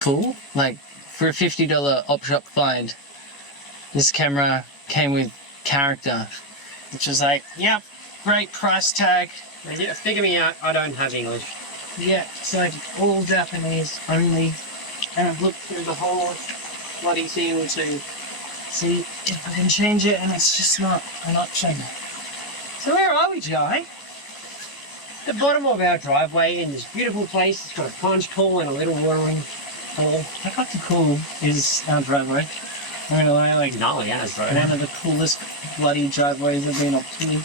cool. Like, for a $50 op shop find, this camera came with character, which was like, yep, great price tag. Yeah, figure me out, I don't have English. Yeah, it's like all Japanese only. And I've looked through the whole bloody thing to see if I can change it, and it's just not an option. So where are we, Jye? The bottom of our driveway in this beautiful place. It's got a punch pool and a little watering hole. How fucking cool is our driveway? I mean, like Gnarly, Anna's driveway. one of the coolest bloody driveways I've been up to.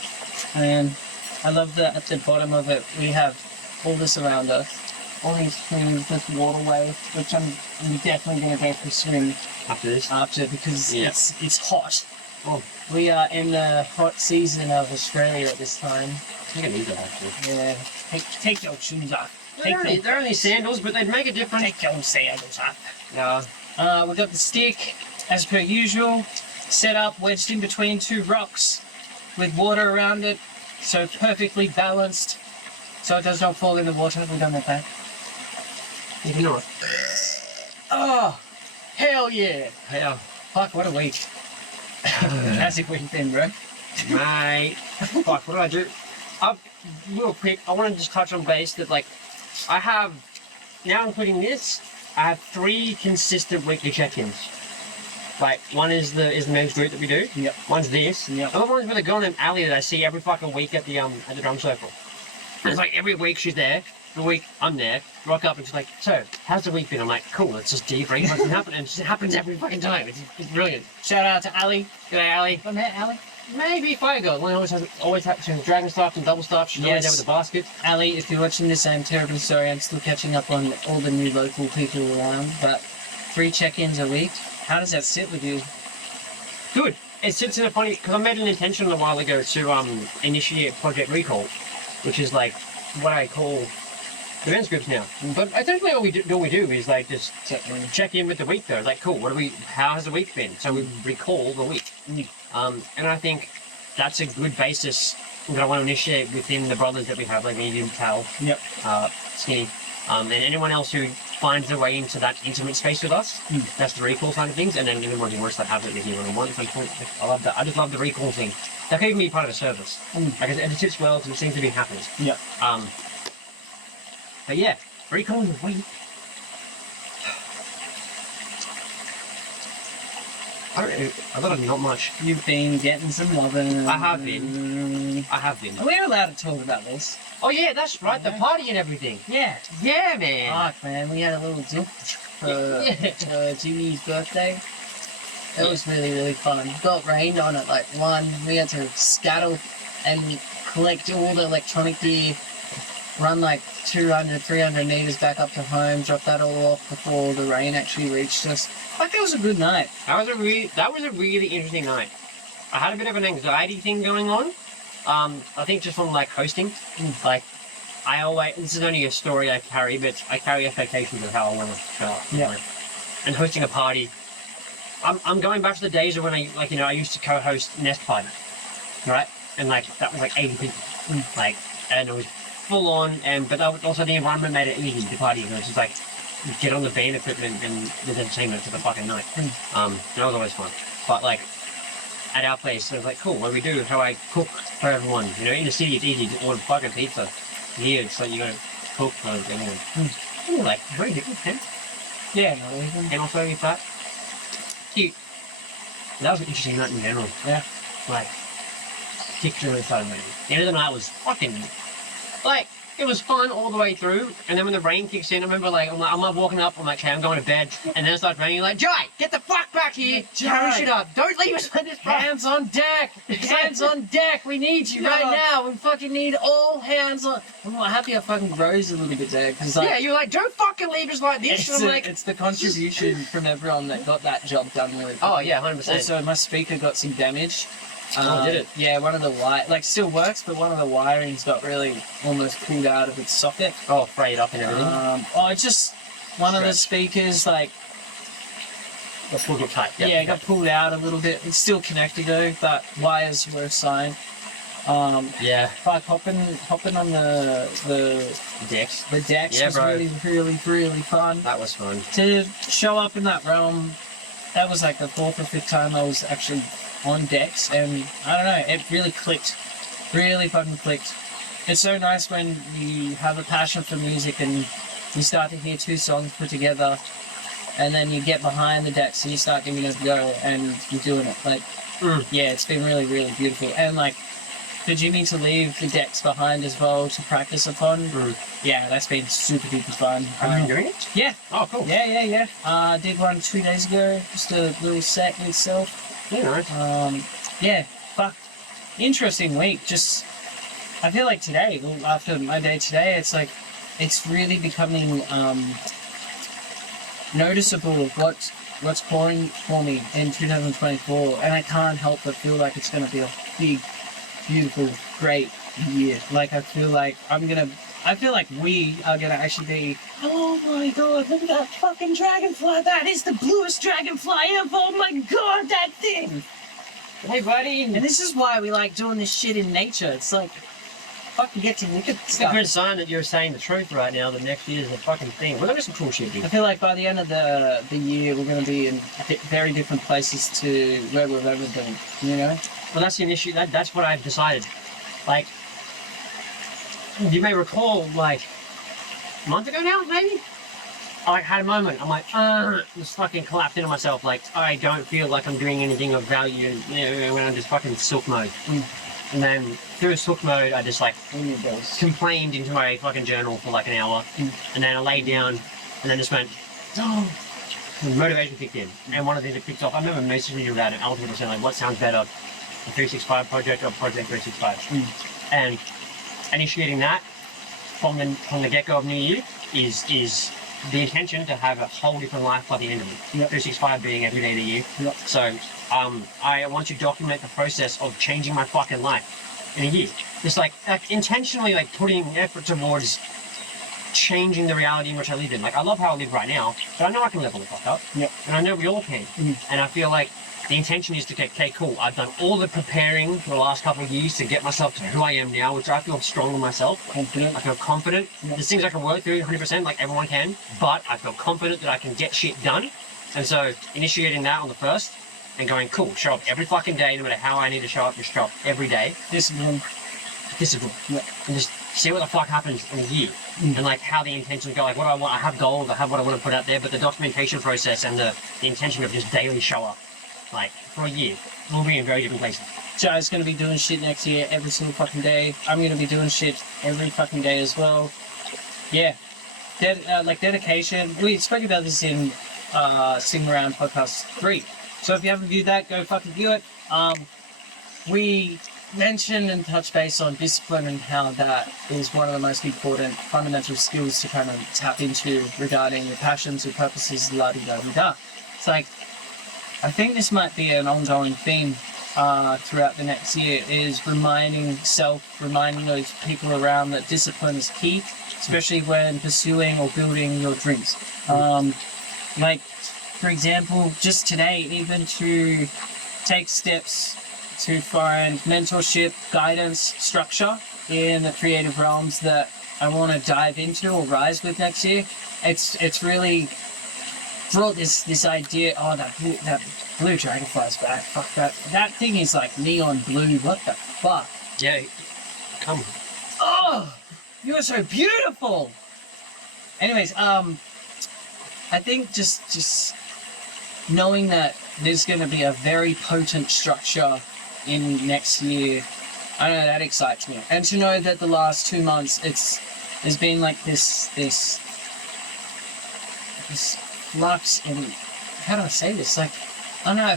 And I love that at the bottom of it we have all this around us. All these trees, this waterway, which I'm definitely going to go for a swim after because yeah. it's hot. Oh. We are in the hot season of Australia at this time. I think I need that actually. Yeah. Take your shoes off. They're only sandals, but they'd make a difference. Take your sandals off. Yeah. We've got the stick, as per usual, set up, wedged in between two rocks with water around it, so perfectly balanced, so it does not fall in the water. We've done that back. You know it. Oh, hell yeah. Yeah. Fuck, what a week. How's your week been, bro? Mate. Fuck, what do I do? Real quick, I want to just touch on base that, like, I have, now including this, I have 3 consistent weekly check-ins. Like, one is the men's group that we do. Yep. One's this. Yep. Another one's with a girl named Ali that I see every fucking week at the drum circle. And it's like every week she's there. The week I'm there, rock up and she's like, so, how's the week been? I'm like, cool, let's just debrief what's been happening. And it happens every fucking time. It's brilliant. Shout out to Ali. G'day, Ali. Come here, Ali. Maybe Fire Girl. One always has dragon stuff and double stuff. She's always there with the basket. Ali, if you're watching this, I'm terribly sorry. I'm still catching up on all the new local people around, but 3 check-ins a week. How does that sit with you? Good. It sits in a funny, because I made an intention a while ago to initiate Project Recall, which is like what I call the men's groups now. But essentially all we do is like just check in with the week though. Like, cool, how has the week been? So we recall the week. And I think that's a good basis that I want to initiate within the brothers that we have, like Medium, Cal, Skinny, and anyone else who finds their way into that intimate space with us. That's the recall side of things, and then anyone who wants to have it with you one-on-one. I love that. I just love the recall thing. That can even be part of the service. Like, it sits well, and it seems to be happening. Yeah. But yeah, recall in the week. I thought I'd not much. You've been getting some loving. I have been. Are we allowed to talk about this? Oh yeah, that's right, the party and everything. Yeah. Yeah, man. Fuck, man, we had a little dip for Jimmy's birthday. It was really, really fun. Got rained on at like 1. We had to scuttle and collect all the electronic gear, run like 200, 300 meters back up to home, drop that all off before the rain actually reached us. Like, it was a good night. That was a really interesting night. I had a bit of an anxiety thing going on. I think just from like hosting. Like, this is only a story I carry, but I carry expectations of how I want to show up. Yeah. And hosting a party. I'm going back to the days of when I used to co-host Nest Party, right? And like that was like 80 people, like, and it was full on. But also the environment made it easy to party. It was just like get on the band equipment and there's entertainment for the fucking night. That was always fun. But like at our place, it was like, cool. What do we do? How I cook for everyone? You know, in the city it's easy to order fucking pizza. Here it's like you gotta cook for everyone. Like very different, man. Yeah, and also it's that. Cute. That was an interesting night in general. Yeah. Like, particularly so, man. The end of the night was fucking, like, it was fun all the way through, and then when the rain kicks in, I remember, like, I'm walking up, I'm like, okay, I'm going to bed, and then it starts raining, like, Jye, get the fuck back here! Hurry shit up! Don't leave us like this, bro! Hands on deck! Hands on deck! We need you right now! We fucking need all hands on... I'm happy I fucking rose a little bit there, because like... Yeah, you're like, don't fucking leave us like this! It's, it's the contribution from everyone that got that job done really quickly. Oh, yeah, 100%. Also, my speaker got some damage. Did it? Yeah, one of the still works, but one of the wirings got really almost pulled out of its socket. Oh, frayed up and everything. It's just one of the speakers, like... Got pulled up tight. Yeah, it got pulled out a little bit. It's still connected though, but wires were assigned. Yeah. Fuck, hopping on the Decks. the decks Yeah, was bro. really fun. That was fun. To show up in that realm, that was like the 4th or 5th time I was actually on decks, and I don't know, it really clicked. Really fucking clicked. It's so nice when you have a passion for music and you start to hear 2 songs put together, and then you get behind the decks and you start giving it a go, and you're doing it. Like, yeah, it's been really beautiful. And like, for Jimmy to leave the decks behind as well to practice upon, yeah, that's been super duper fun. Have you been doing it? Yeah. Oh, cool. Yeah. Did one 2 days ago, just a little set in itself. Yeah, nice. Yeah, fuck. Interesting week. Just, I feel like today, well, after my day today, it's like, it's really becoming noticeable of what's pouring for me in 2024, and I can't help but feel like it's going to be a big, beautiful, great year. Like, I feel like we are gonna actually be, oh my god, look at that fucking dragonfly, that is the bluest dragonfly ever, oh my god, that thing! Hey, buddy. And this is why we like doing this shit in nature. It's like, fucking get to look at It's a stuff. good sign that you're saying the truth right now, that next year's a fucking thing. We're gonna do some cool shit, dude. I feel like by the end of the year, we're gonna be in very different places to where we've ever been, you know? Well, that's the issue. That's what I've decided. Like, you may recall, like, a month ago now, maybe? I like, had a moment. I'm like, just fucking collapsed into myself. Like, I don't feel like I'm doing anything of value, when I'm just fucking silk mode. And then through silk mode, I just like complained into my fucking journal for like an hour, and then I laid down, and then just went, oh. Motivation kicked in, and one of the things that kicked off. I remember messaging you about it. Ultimately saying like, what sounds better, a 365 project or Project 365? And initiating that from the get-go of New Year is the intention to have a whole different life by the end of it. 365 being every day of the year. So I want to document the process of changing my fucking life in a year. Just like intentionally like putting effort towards changing the reality in which I live in. Like, I love how I live right now, but I know I can level the fuck up. And I know we all can. And I feel like the intention is to get, okay, cool, I've done all the preparing for the last couple of years to get myself to who I am now, which I feel strong in myself. Confident. I feel confident. There's things I can work through 100%, like everyone can, but I feel confident that I can get shit done. And so, initiating that on the 1st, and going, cool, show up every fucking day, no matter how I need to show up, just show up every day. Discipline. And just see what the fuck happens in a year. And like how the intentions go, like what I want, I have goals, I have what I want to put out there, but the documentation process and the intention of just daily show up, like for a year, we'll be in very different places. Jai's gonna be doing shit next year every single fucking day. I'm gonna be doing shit every fucking day as well. Yeah. Like dedication. We spoke about this in Stickin Around podcast 3. So if you haven't viewed that, go fucking view it. We mentioned and touched base on discipline and how that is one of the most important fundamental skills to kind of tap into regarding your passions, your purposes, la-di-da-di-da. It's like, I think this might be an ongoing theme throughout the next year, is reminding those people around that discipline is key, especially when pursuing or building your dreams. Like, for example, just today, even to take steps to find mentorship, guidance, structure in the creative realms that I want to dive into or rise with next year. It's really brought this idea. Oh, that blue dragonfly's back. Fuck that. That thing is like neon blue. What the fuck? Yeah, come. Oh, you are so beautiful. Anyways, I think just knowing that there's going to be a very potent structure in next year, I know that excites me. And to know that the last 2 months there's been like this flux in, how do I say this? Like, I don't know,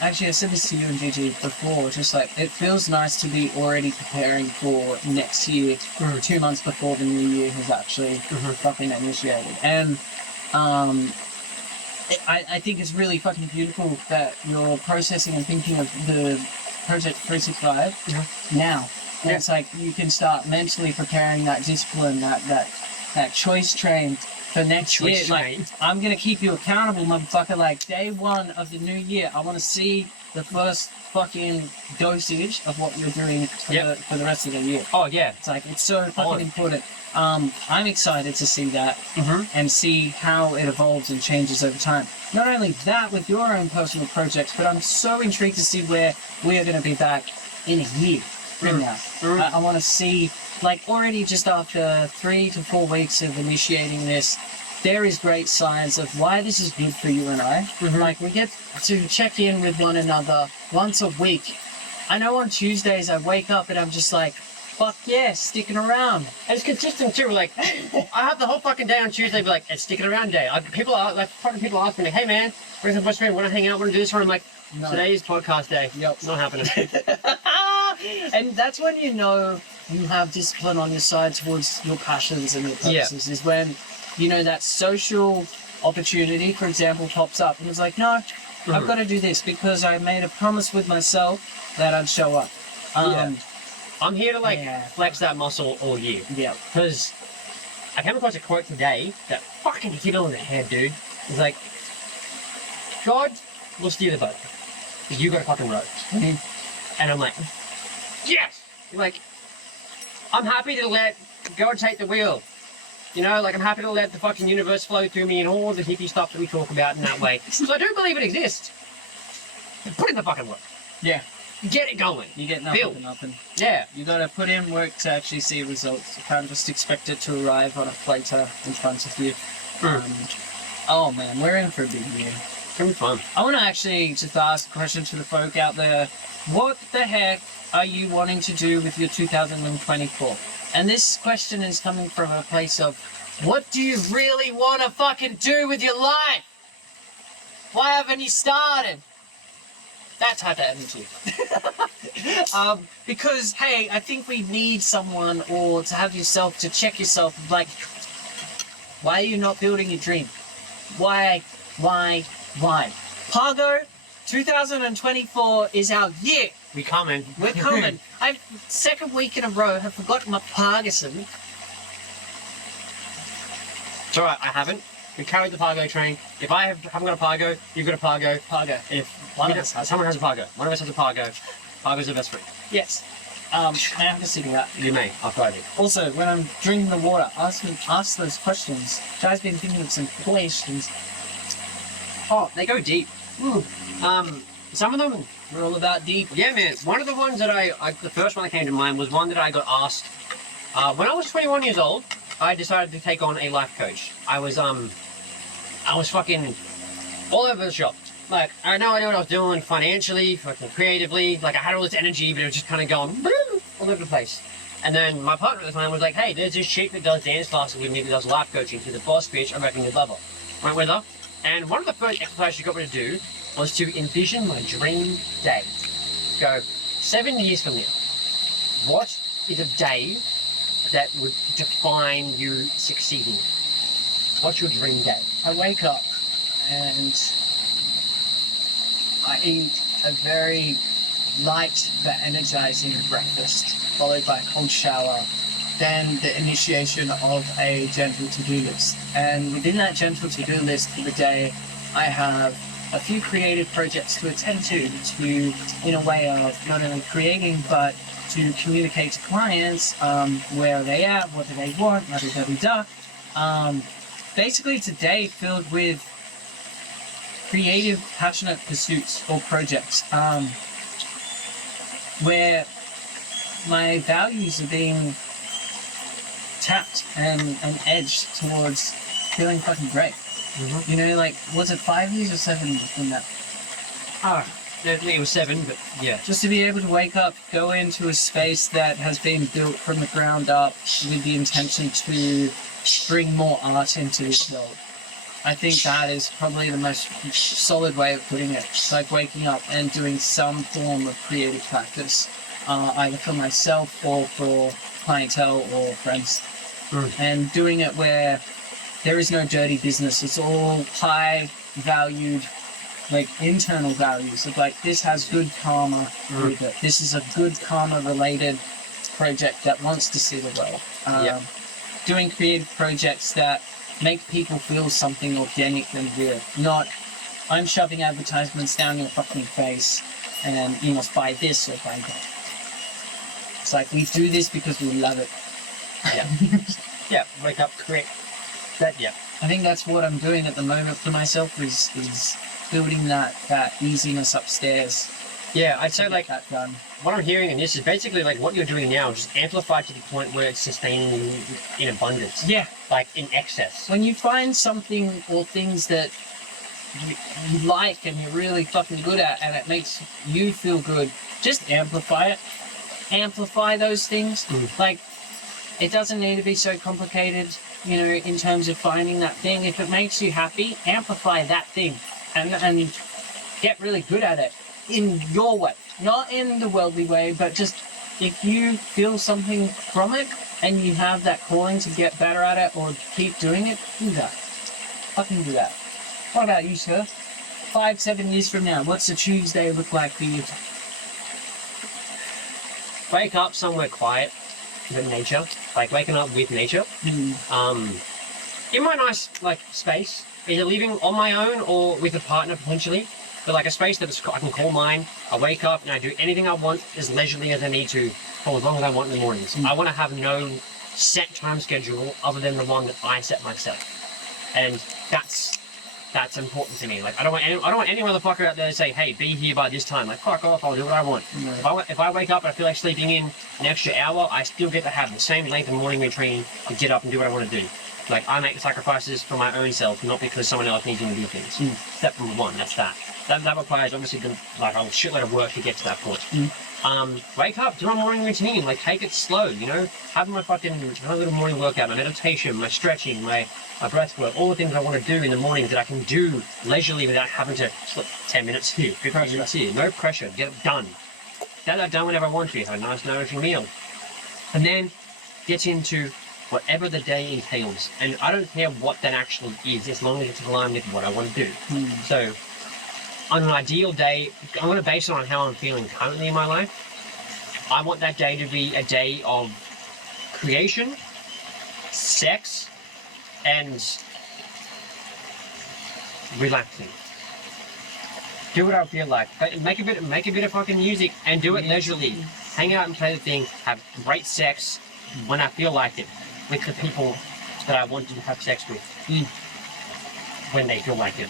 actually I said this to you and Gigi before, just like, it feels nice to be already preparing for next year, 2 months before the new year has actually fucking initiated. And I think it's really fucking beautiful that you're processing and thinking of the Project 365 now. And it's like you can start mentally preparing that discipline, that choice train for next year. Like, I'm gonna keep you accountable, motherfucker. Like, day one of the new year, I want to see the first fucking dosage of what you're doing for, the rest of the year. Oh yeah. It's like, it's so fucking important. I'm excited to see that and see how it evolves and changes over time. Not only that with your own personal projects, but I'm so intrigued to see where we are going to be back in a year from now. I want to see, like, already just after 3 to 4 weeks of initiating this, there is great signs of why this is good for you and I. Like, we get to check in with one another once a week. I know on Tuesdays I wake up and I'm just like, fuck yeah, sticking around. And it's consistent too. Like, I have the whole fucking day on Tuesday be like, it's sticking around day. People ask me like, hey man, where's the best friend? Want to hang out? Want to do this? And I'm like, today is podcast day. Yep. Not happening. And that's when you know you have discipline on your side towards your passions and your purposes. Is when, you know, that social opportunity, for example, pops up. And it's like, no, I've got to do this because I made a promise with myself that I'd show up. I'm here to flex that muscle all year. Yeah. Because I came across a quote today that fucking hit on the head, dude. It's like, God will steer the boat. You got to fucking row. And I'm like, yes! Like, I'm happy to let God take the wheel. You know, like, I'm happy to let the fucking universe flow through me and all the hippie stuff that we talk about in that way. So I do believe it exists. Put in the fucking work. Yeah. Get it going. You get nothing for nothing. Yeah. You gotta put in work to actually see results. You can't just expect it to arrive on a platter in front of you. Oh man, we're in for a big year. It's gonna be fun. I wanna actually just ask a question to the folk out there. What the heck are you wanting to do with your 2024? And this question is coming from a place of, what do you really wanna fucking do with your life? Why haven't you started? That type of energy. Because, hey, I think we need someone, or to have yourself, to check yourself, like, why are you not building your dream? Why? Pargo, 2024 is our year. We're coming. We're coming. I've, second week in a row, have forgotten my Pargason. It's alright, I haven't. We carried the Pargo train. If I haven't got a Pargo, you've got a Pargo. Pargo. If someone has a Pargo, one of us has a Pargo, Pargo's the best friend. Yes. May I have a cigarette? You may. I'll try it. Also, when I'm drinking the water, ask those questions. Jye's been thinking of some questions. Oh, they go deep. Some of them, we're all about deep. Yeah, man. One of the ones that the first one that came to mind was one that I got asked when I was 21 years old. I decided to take on a life coach. I was fucking all over the shop. Like, I had no idea what I was doing financially, fucking creatively. Like, I had all this energy, but it was just kind of going all over the place. And then my partner at the time was like, hey, there's this chick that does dance classes with me that does life coaching. She's a boss bitch. I reckon you'd love her. Went with her. And one of the first exercises she got me to do was to envision my dream day. Go, 7 years from now, what is a day that would define you succeeding? What's your dream day? I wake up and I eat a very light but energizing breakfast, followed by a cold shower, then the initiation of a gentle to-do list. And within that gentle to-do list for the day, I have a few creative projects to attend to, in a way of not only creating, but to communicate to clients where are they at, what do they want, basically it's a day filled with creative, passionate pursuits or projects where my values are being tapped and edged towards feeling fucking great. You know, like, was it 5 years or 7 years from that? It was 7, but yeah. Just to be able to wake up, go into a space that has been built from the ground up with the intention to bring more art into this world. I think that is probably the most solid way of putting it. It's like waking up and doing some form of creative practice, either for myself or for clientele or friends. And doing it where there is no dirty business. It's all high valued, like internal values of like, this has good karma with it. This is a good karma related project that wants to see the world. Doing creative projects that make people feel something organic and real, not I'm shoving advertisements down your fucking face, and you must buy this or buy that. It's like, we do this because we love it. Yeah. Yeah, wake up, create that, yeah. I think that's what I'm doing at the moment for myself, is building that easiness upstairs. Yeah, I'd to say get like, that done. what I'm hearing in this is basically like what you're doing now, just amplified to the point where it's sustaining you in abundance. Yeah. Like in excess. When you find something or things that you like and you're really fucking good at, and it makes you feel good, just amplify it. Amplify those things. Like, it doesn't need to be so complicated, you know, in terms of finding that thing. If it makes you happy, amplify that thing and get really good at it in your way. Not in the worldly way, but just if you feel something from it and you have that calling to get better at it or keep doing it, do that. Fucking do that. What about you, sir? 5-7 years from now, what's a Tuesday look like for you? Wake up somewhere quiet with nature, like waking up with nature. In my nice like space, either living on my own or with a partner potentially, but like a space that I can call mine. I wake up and I do anything I want as leisurely as I need to, for as long as I want in the mornings. I want to have no set time schedule other than the one that I set myself, and that's important to me. Like I don't want any motherfucker out there to say, hey, be here by this time. Like fuck off, I'll do what I want. If I wake up and I feel like sleeping in an extra hour, I still get to have the same length of morning routine to get up and do what I want to do. Like I make sacrifices for my own self, not because someone else needs me to do things. Step number one, that's that. That requires obviously like a shitload of work to get to that point. Wake up, do my morning routine, like take it slow, you know, have my little morning workout, my meditation, my stretching, my breath work, all the things I want to do in the morning that I can do leisurely without having to slip 10 minutes here, 15 minutes here, no pressure, get it done. Get that done whenever I want to, have a nice nourishing meal. And then get into whatever the day entails. And I don't care what that actually is, as long as it's aligned with what I want to do. So, on an ideal day, I'm going to base it on how I'm feeling currently in my life. I want that day to be a day of creation, sex, and relaxing. Do what I feel like. Make a bit of fucking music and do it leisurely. Hang out and play the thing. Have great sex when I feel like it with the people that I want to have sex with. When they feel like it.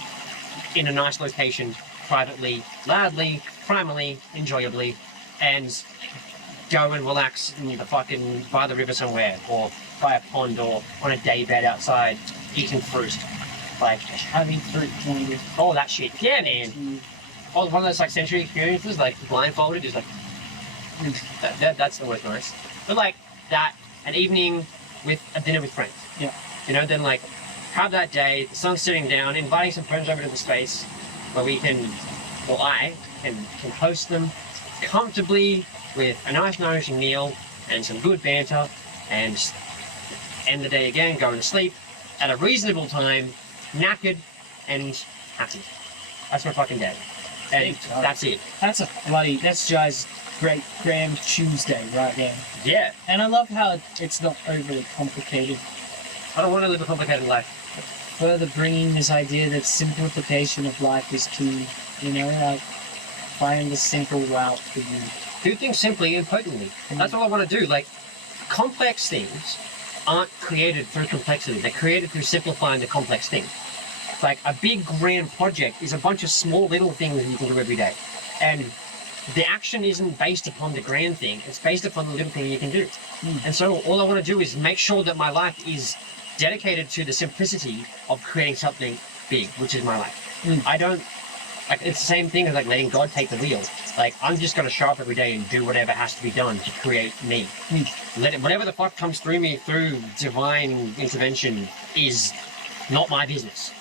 In a nice location, privately, loudly, primally, enjoyably, and go and relax by the river somewhere, or by a pond, or on a day bed outside, eating fruit. Like, Having fruit candy. all that shit. Yeah, man. One of those like sensory experiences, like blindfolded, is like, that's always nice. But like that, an evening with a dinner with friends. Yeah. You know, then like, have that day, the sun's sitting down, inviting some friends over to the space where I can host them comfortably with a nice nourishing meal and some good banter, and end the day again, going to sleep at a reasonable time, knackered and happy. That's my fucking day. And that's it. That's Jye's great grand Tuesday right there. Yeah. And I love how it's not overly complicated. I don't want to live a complicated life. Further bringing this idea that simplification of life is key, you know, like find the simple route for you. Do things simply and potently. That's all I want to do. Like, complex things aren't created through complexity. They're created through simplifying the complex thing. Like, a big grand project is a bunch of small little things that you can do every day. And the action isn't based upon the grand thing. It's based upon the little thing you can do. And so all I want to do is make sure that my life is dedicated to the simplicity of creating something big, which is my life. I don't, like, it's the same thing as like letting God take the wheel. Like, I'm just going to show up every day and do whatever has to be done to create me. Whatever the fuck comes through me through divine intervention is not my business.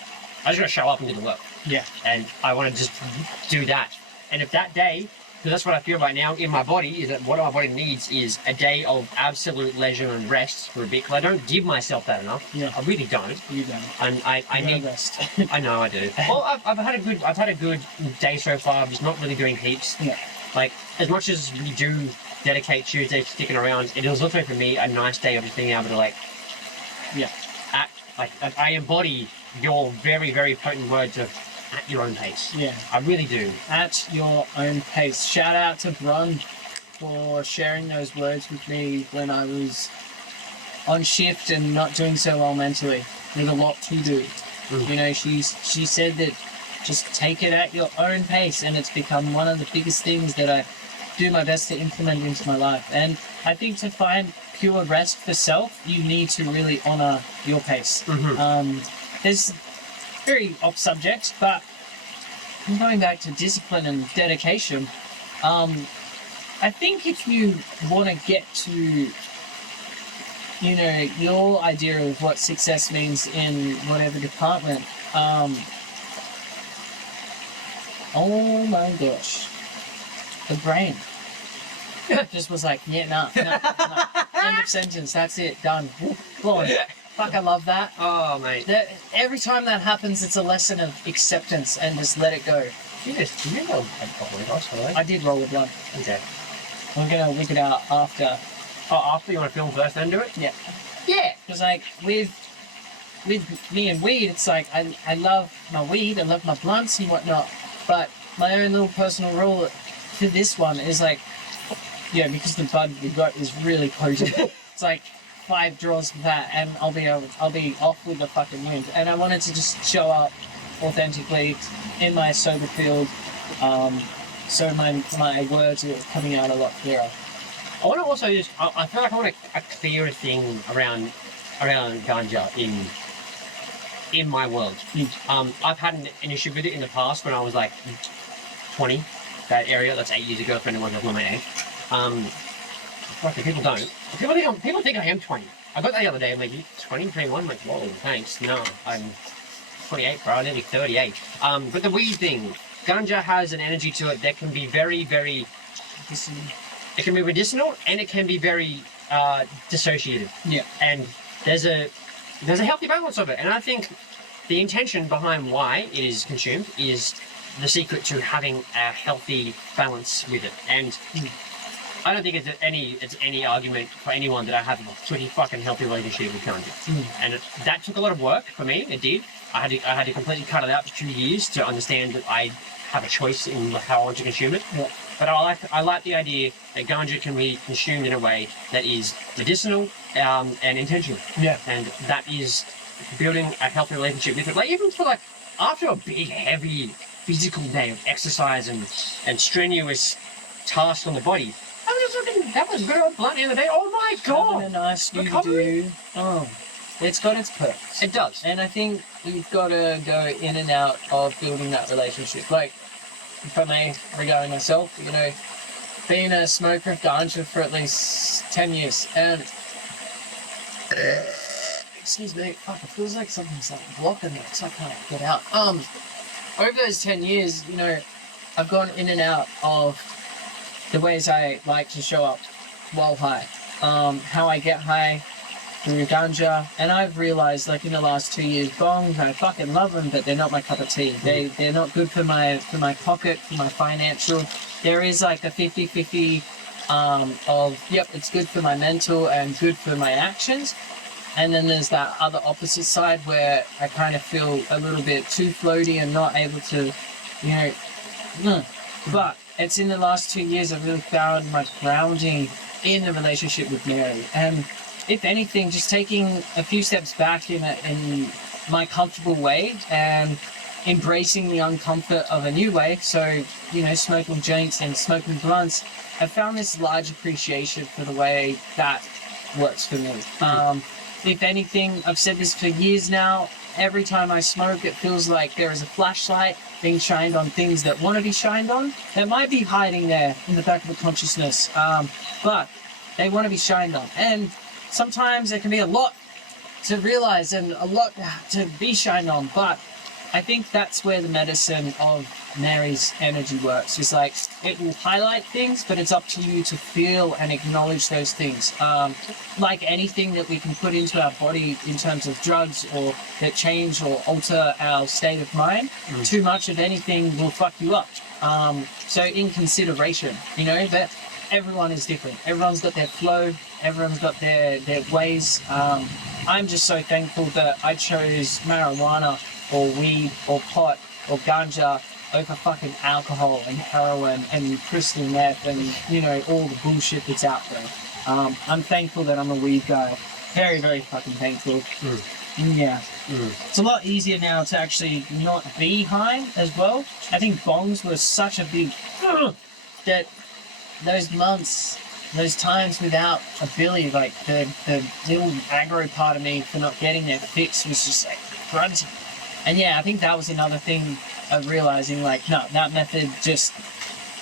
I just got to show up and do the work. Yeah. And I want to just do that. And if that day, because that's what I feel right now in my body, is that what my body needs is a day of absolute leisure and rest for a bit, because I don't give myself that enough. Yeah. I really don't. You don't. And I need rest. I know I do. Well, I've had a good day so far. I'm just not really doing heaps. Yeah. Like, as much as we do dedicate Tuesday to sticking around, it was also for me a nice day of just being able to like, yeah, act like I embody your very, very potent words of at your own pace. Yeah. I really do. At your own pace. Shout out to Brun for sharing those words with me when I was on shift and not doing so well mentally. There's a lot to do. You know, she said that just take it at your own pace, and it's become one of the biggest things that I do my best to implement into my life. And I think to find pure rest for self, you need to really honor your pace. There's very off subject, but going back to discipline and dedication, I think if you want to get to, you know, your idea of what success means in whatever department, oh my gosh, the brain just was like, yeah, no, end of sentence, that's it, done. Go on. Fuck, I love that. Oh, mate. Every time that happens, it's a lesson of acceptance and just let it go. You rolled a couple of dots, I did roll with one. Okay. We're gonna whip it out after. Oh, after you want to film first, then do it? Yeah. Yeah, because like with me and weed, it's like I love my weed, I love my blunts and whatnot, but my own little personal rule for this one is like, yeah, because the bud we got is really potent. It's like 5 draws of that, and I'll be off with the fucking wind. And I wanted to just show up authentically in my sober field, so my words are coming out a lot clearer. I want to also just, I feel like I want a clearer thing around ganja in my world. I've had an issue with it in the past when I was like 20, that area. That's 8 years ago. If anyone has my age. Fucking people don't. People think I am 20. I got that the other day. I'm like, 20, 21? I'm like, whoa, thanks. No, I'm 28, bro. I'm nearly 38. But the weed thing, ganja has an energy to it that can be very, very. It can be medicinal, and it can be very dissociative. Yeah. And there's a healthy balance of it, and I think the intention behind why it is consumed is the secret to having a healthy balance with it. And I don't think it's any argument for anyone that I have a pretty fucking healthy relationship with ganja. And that took a lot of work for me. It did. I had to completely cut it out for 2 years to understand that I have a choice in how I want to consume it. Yeah. But I like the idea that ganja can be consumed in a way that is medicinal and intentional. Yeah. And that is building a healthy relationship with it. Like even for like after a big heavy physical day of exercise and strenuous tasks on the body, that was good old blunt the other day. Oh my god! Having a nice new do. Oh, it's got its perks. It does. And I think you've got to go in and out of building that relationship. Like, if I may, regarding myself, you know, being a smoker of ganja for at least 10 years, and excuse me, fuck, it feels like something's like blocking it, so I can't get out. Over those 10 years, you know, I've gone in and out of the ways I like to show up while high, how I get high through ganja, and I've realized, like in the last 2 years, bongs, I fucking love them, but they're not my cup of tea. They're not good for my pocket, for my financial. There is like a 50-50 of, yep, it's good for my mental and good for my actions. And then there's that other opposite side where I kind of feel a little bit too floaty and not able to, you know, but it's in the last 2 years I've really found my grounding in the relationship with Mary. And if anything, just taking a few steps back in my comfortable way and embracing the uncomfort of a new way. So, you know, smoking joints and smoking blunts, I found this large appreciation for the way that works for me. If anything, I've said this for years now, every time I smoke, it feels like there is a flashlight being shined on things that want to be shined on. That might be hiding there in the back of the consciousness, but they want to be shined on. And sometimes there can be a lot to realize and a lot to be shined on, but I think that's where the medicine of Mary's energy works. It's like, it will highlight things, but it's up to you to feel and acknowledge those things. Like anything that we can put into our body in terms of drugs or that change or alter our state of mind, too much of anything will fuck you up. So in consideration, you know, that everyone is different. Everyone's got their flow, everyone's got their ways. I'm just so thankful that I chose marijuana or weed or pot or ganja over fucking alcohol and heroin and crystal meth and, you know, all the bullshit that's out there. I'm thankful that I'm a weed guy. Very, very fucking thankful. Yeah. It's a lot easier now to actually not be high as well. I think bongs were such a big... that those months, those times without a billy, like the little aggro part of me for not getting their fix was just like grunting. And yeah, I think that was another thing of realizing, like, no, that method just,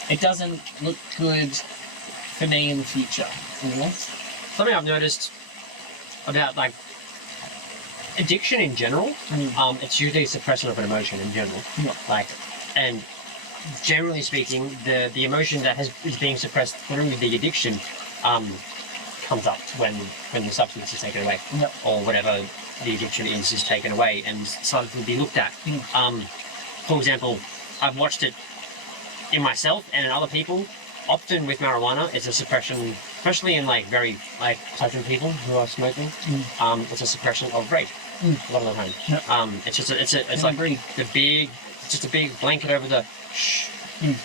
it doesn't look good for me in the future. You know? Something I've noticed about, like, addiction in general, it's usually a suppression of an emotion in general. Yeah. Like, and generally speaking, the emotion that is being suppressed through the addiction comes up when the substance is taken away, or whatever the addiction is taken away and started to be looked at. For example, I've watched it in myself and in other people. Often with marijuana, it's a suppression, especially in like very like pleasant people who are smoking. It's a suppression of rage a lot of the time. It's just it's like the big, just a big blanket over the shh. It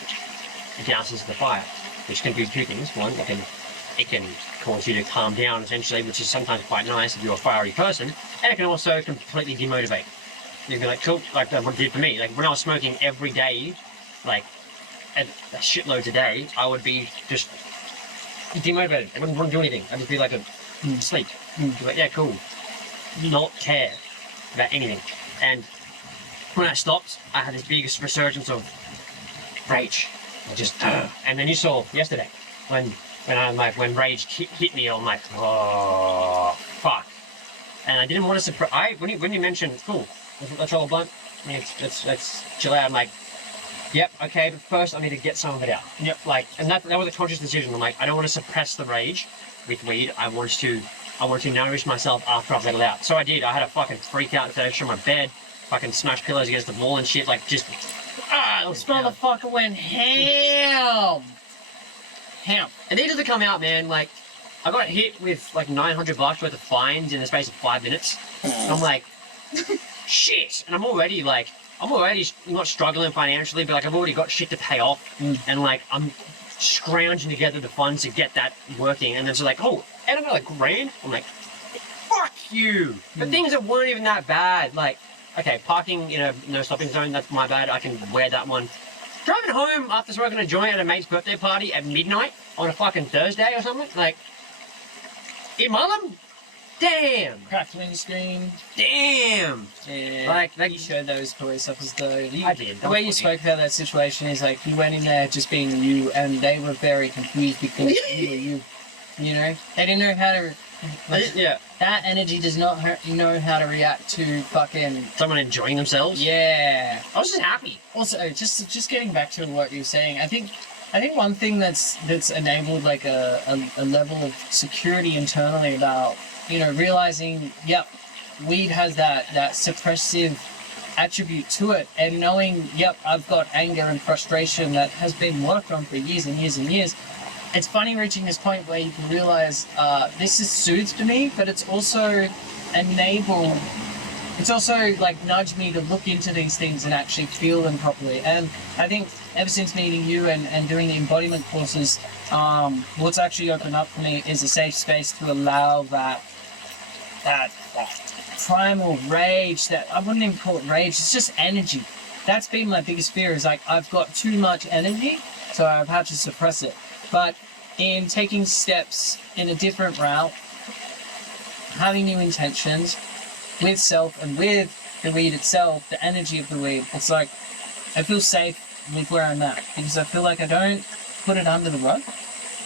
douses the fire, which can do two things. One, it can cause you to calm down essentially, which is sometimes quite nice if you're a fiery person, and it can also completely demotivate. You'd be like, cool, like what it did for me. Like when I was smoking every day, like a shitload a day, I would be just demotivated. I wouldn't want to do anything. I'd just be like sleep. Be like, yeah, cool. Not care about anything. And when I stopped, I had this biggest resurgence of rage. I just, and then you saw yesterday when rage hit me, I'm like, oh fuck. And I didn't want to suppress. When you mentioned, cool, let's roll a blunt. Let's chill out. I'm like, yep, okay, but first I need to get some of it out. Yep, like, and that was a conscious decision. I'm like, I don't want to suppress the rage with weed. I want to nourish myself after I've let it out. So I did. I had a fucking freak out session on my bed, fucking smashed pillows against the wall and shit, like just. This motherfucker went ham. It needed to come out, man. Like, I got hit with like $900 worth of fines in the space of 5 minutes. And I'm like, shit. And I'm already not struggling financially, but like I've already got shit to pay off. And like I'm scrounging together the funds to get that working. And then it's like, oh, and I got like $1,000. I'm like, fuck you. But things that weren't even that bad. Like, okay, parking in a no stopping zone, that's my bad. I can wear that one. Driving home after smoking a joint at a mate's birthday party at midnight on a fucking Thursday or something, like, in Mullum? Damn! Crackling screen. Damn! Yeah. Like you showed those police officers though. I did. The way you spoke about that situation is like you went in there just being you, and they were very confused because you were you. You know? They didn't know how to... Yeah. That energy does not know how to react to fucking... Someone enjoying themselves? Yeah. I was just happy. Also, just getting back to what you were saying, I think one thing that's enabled like a level of security internally about, you know, realizing, yep, weed has that suppressive attribute to it, and knowing, yep, I've got anger and frustration that has been worked on for years and years and years. It's funny reaching this point where you can realize this is soothed me, but it's also like nudged me to look into these things and actually feel them properly. And I think ever since meeting you and doing the embodiment courses, what's actually opened up for me is a safe space to allow that primal rage, that I wouldn't even call it rage, it's just energy. That's been my biggest fear, is like I've got too much energy, so I've had to suppress it. But in taking steps in a different route, having new intentions with self and with the weed itself, the energy of the weed, it's like I feel safe with where I'm at, because I feel like I don't put it under the rug.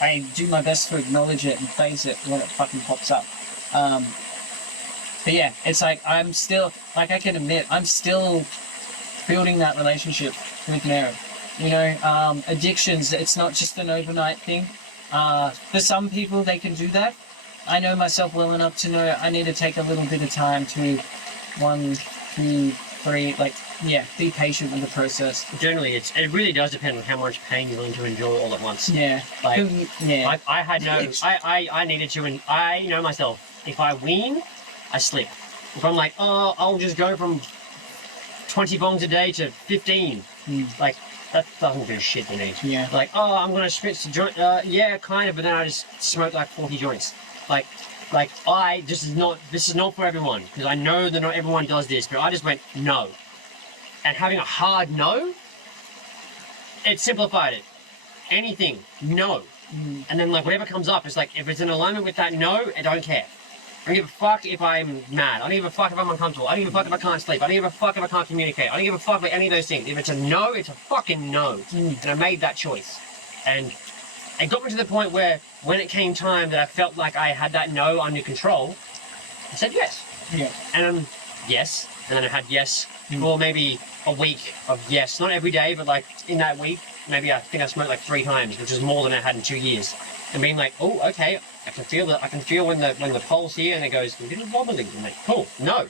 I do my best to acknowledge it and face it when it fucking pops up. But yeah, it's like I'm still, like I can admit, I'm still building that relationship with Mary. You know, addictions, it's not just an overnight thing. For some people, they can do that. I know myself well enough to know I need to take a little bit of time to 1, 2, 3, like, yeah, be patient with the process. Generally, it really does depend on how much pain you're willing to endure all at once. Yeah. Like, yeah. I had no, I needed to, and I know myself, if I wean, I slip. If I'm like, oh, I'll just go from 20 bongs a day to 15. Like, that doesn't do shit to me. Yeah. Like, oh, I'm gonna spritz the joint. Yeah, kind of, but then I just smoke like 40 joints. Like, this is not for everyone, because I know that not everyone does this, but I just went, no. And having a hard no, it simplified it. Anything, no. And then, like, whatever comes up, it's like, if it's in alignment with that no, I don't care. I don't give a fuck if I'm mad. I don't give a fuck if I'm uncomfortable. I don't give a fuck if I can't sleep. I don't give a fuck if I can't communicate. I don't give a fuck about any of those things. If it's a no, it's a fucking no. And I made that choice. And it got me to the point where when it came time that I felt like I had that no under control, I said yes. Yeah. And yes. And then I had yes for maybe a week of yes. Not every day, but like in that week, maybe I think I smoked like 3 times, which is more than I had in 2 years. And being like, oh, okay, I can feel that. I can feel when the pulse here, and it goes a little wobbling. I'm like, cool, no.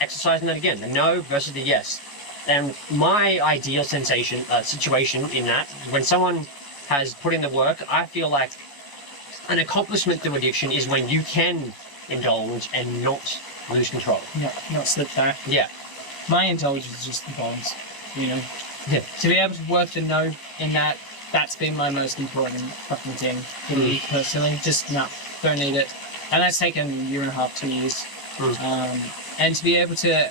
Exercising that again, the no versus the yes. And my ideal situation in that, when someone has put in the work, I feel like an accomplishment through addiction is when you can indulge and not lose control. Yeah, not slip back. Yeah. My indulgence is just the bongs, you know. Yeah. To be able to work the no in that, that's been my most important fucking thing for me personally. Just no, don't need it. And that's taken a year and a half, 2 years. And to be able to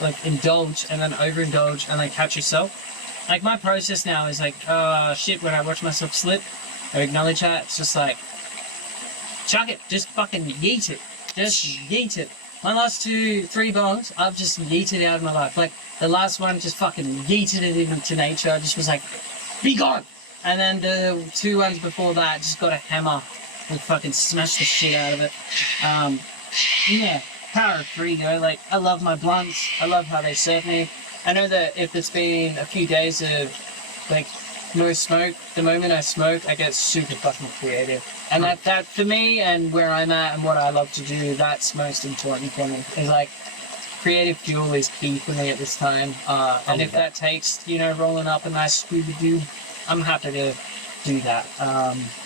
like indulge and then overindulge and then catch yourself. Like my process now is like, oh shit, when I watch myself slip, I acknowledge that. It's just like, chuck it, just fucking yeet it. Just yeet it. My last 2-3 bongs, I've just yeeted out of my life. Like the last one, just fucking yeeted it into nature. I just was like, be gone. And then the 2 ones before that, just got a hammer and fucking smashed the shit out of it. Yeah, power of 3, you know, like I love my blunts. I love how they serve me. I know that if it's been a few days of like no smoke, the moment I smoke, I get super fucking creative. And that for me and where I'm at and what I love to do, that's most important for me. Is like creative fuel is key for me at this time. And if that takes, you know, rolling up a nice Scooby-Doo, I'm happy to do that.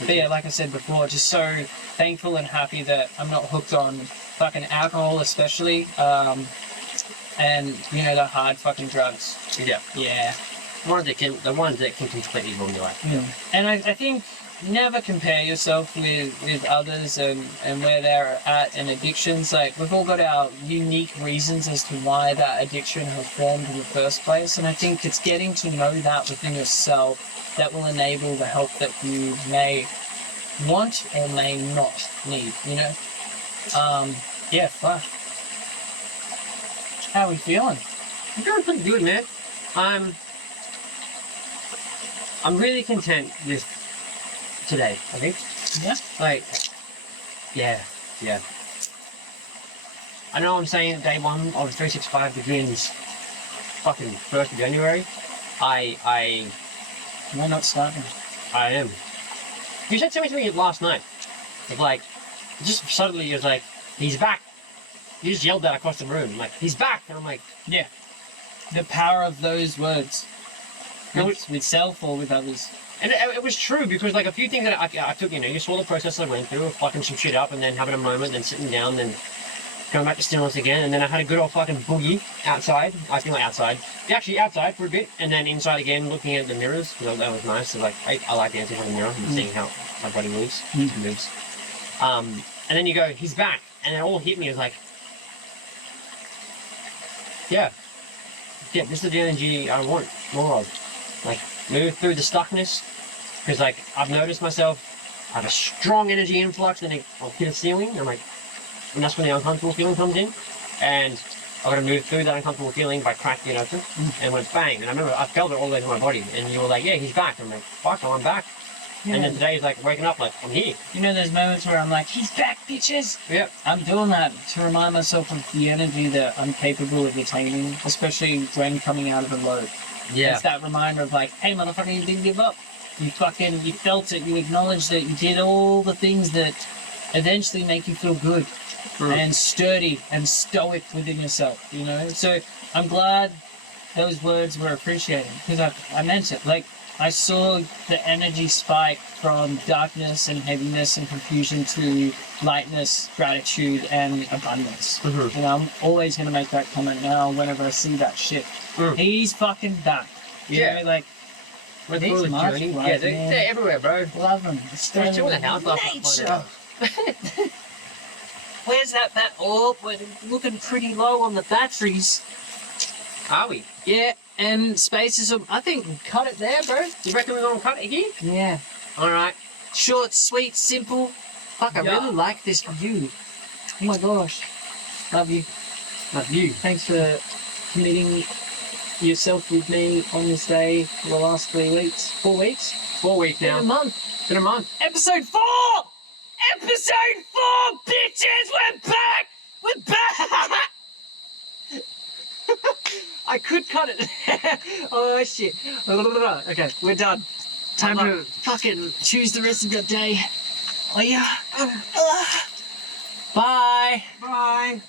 But yeah, like I said before, just so thankful and happy that I'm not hooked on fucking alcohol especially. And, you know, the hard fucking drugs. Yeah. Yeah. The ones that can completely ruin your life. Yeah. And I think never compare yourself with others and where they're at in addictions. Like, we've all got our unique reasons as to why that addiction has formed in the first place. And I think it's getting to know that within yourself that will enable the help that you may want or may not need, you know? Yeah, fuck. How are we feeling? I'm feeling pretty good, man. I'm really content with today, I think. Yeah? Like, yeah. I know I'm saying day 1 of 365 begins fucking 1st of January. Why not starting? I am. You said something to me last night. It's like, just suddenly it was like, he's back. You just yelled that across the room, like, he's back! And I'm like, yeah. The power of those words. With self or with others. And it was true, because like a few things that I took, you know, you saw the process I went through of fucking some shit up and then having a moment, then sitting down, then going back to stillness again, and then I had a good old fucking boogie outside. I feel like outside. Actually outside for a bit, and then inside again looking at the mirrors, because that was nice. So like, I like dancing in the mirror and seeing how my body moves. And then you go, he's back, and it all hit me as like, yeah, this is the energy I want more of. Like, move through the stuckness, because like, I've noticed myself, I have a strong energy influx, and I'll hit a ceiling, and I'm like, and that's when the uncomfortable feeling comes in, and I've got to move through that uncomfortable feeling by cracking it open, and when it's bang, and I remember I felt it all the way through my body, and you were like, yeah, he's back, I'm like, fuck, I'm back. Yeah. And then today's like waking up like, I'm here. You know, there's moments where I'm like, he's back, bitches! Yep. I'm doing that to remind myself of the energy that I'm capable of attaining, especially when coming out of a low. Yeah. It's that reminder of like, hey motherfucker, you didn't give up. You felt it, you acknowledged it, you did all the things that eventually make you feel good and sturdy and stoic within yourself, you know? So I'm glad those words were appreciated because I meant it. Like, I saw the energy spike from darkness and heaviness and confusion to lightness, gratitude, and abundance. Mm-hmm. You know, I'm always going to make that comment now whenever I see that shit. He's fucking back. You know, like, With these all the march journey. right, Yeah, man. they're everywhere, bro. Love them. They're still in the house last Nature. Where's that bat? Oh, we're looking pretty low on the batteries. Are we? Yeah, and spaces of, I think we cut it there, bro. You reckon we're gonna cut it here? Yeah. Alright. Short, sweet, simple. Fuck, I really like this view. Oh my gosh. Love you. Love you. Thanks for committing yourself with me on this day for the last 3 weeks. 4 weeks? 4 weeks In now. a month. It's been a month. Episode 4! Episode 4, bitches! We're back! We're back! I could cut it. Oh shit. Okay, we're done. Time to fucking choose the rest of your day. Oh yeah. Bye. Bye.